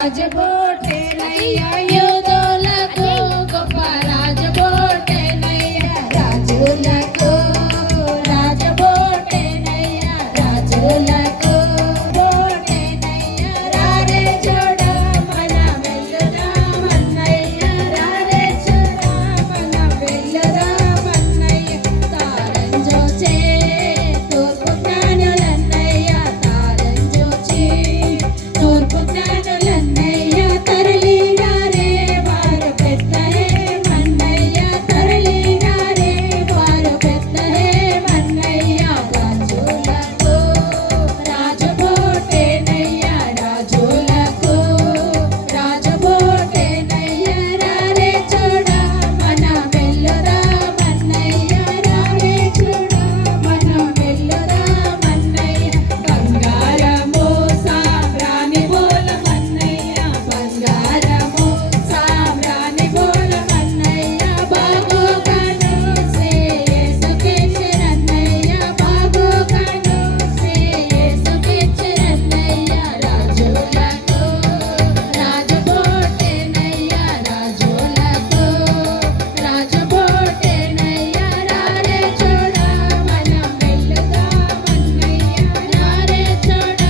రాజబోటేనయ్యా యోధులకు గొప్ప రాజబోటేనయ్యా రాజులకు రాజబోటేనయ్యా రాజులకు బోటేనయ్యా రారే చూడ మన వెల్లుదామన్నయ్యా రారే చూడ మన వెల్లుదామన్నయ్యా తారం జోచే తూర్పు జ్ఞానులన్నయ్యా తారం జోచి తూర్పు జ్ఞానులన్నయ్యా తరలి రారే వారు బెత్లెహేమన్నయ్యా తరలి రారే వారు బెత్లెహేమన్నయ్యా రాజులకు రాజబోటేనయ్యా రాజులకు రాజబోటేనయ్యా రారే చూడ మన వెల్లుదామన్నయ్యా రారే చూడ మన వెల్లుదామన్నయ్యా బంగారము సామ్రాణి బోలమన్నయ్యా బంగారము సామ్రాణి బోలమన్నయ్యా బాగోగాను శ్రేయస్సుకిచ్చిరన్నయ్యా బాగోగాను శ్రేయస్సుకిచ్చిరన్నయ్యా రాజులకు రాజబోటేనయ్యా రాజులకు రాజబోటేనయ్యా రారే చూడ మన వెల్లుదామన్నయ్యా రారే చూడ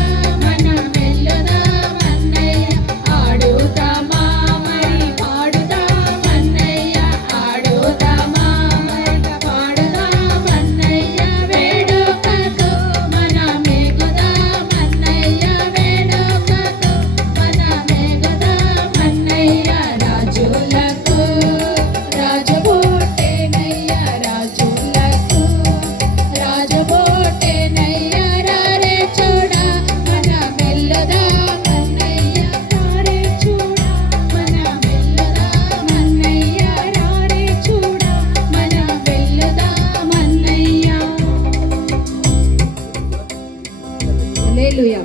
మన వెల్లుదామన్నయ్యా ఆడుదామా మరి పాడుదామన్నయ్యా ఆడుదామా మరి పాడుదామన్నయ్యా వేడుకకు మన మేగుదామన్నయ్యా వేడుకకు మన మేగుదామన్నయ్యా రాజులకు రాజబోటేనయ్యా రాజులకు రాజబోటేనయ్యా రారే చూడ మన వెల్లుదామన్నయ్యా రారే చూడ మన వెల్లుదామన్నయ్యా రారే చూడ మన వెల్లుదామన్నయ్యా హల్లెలూయా.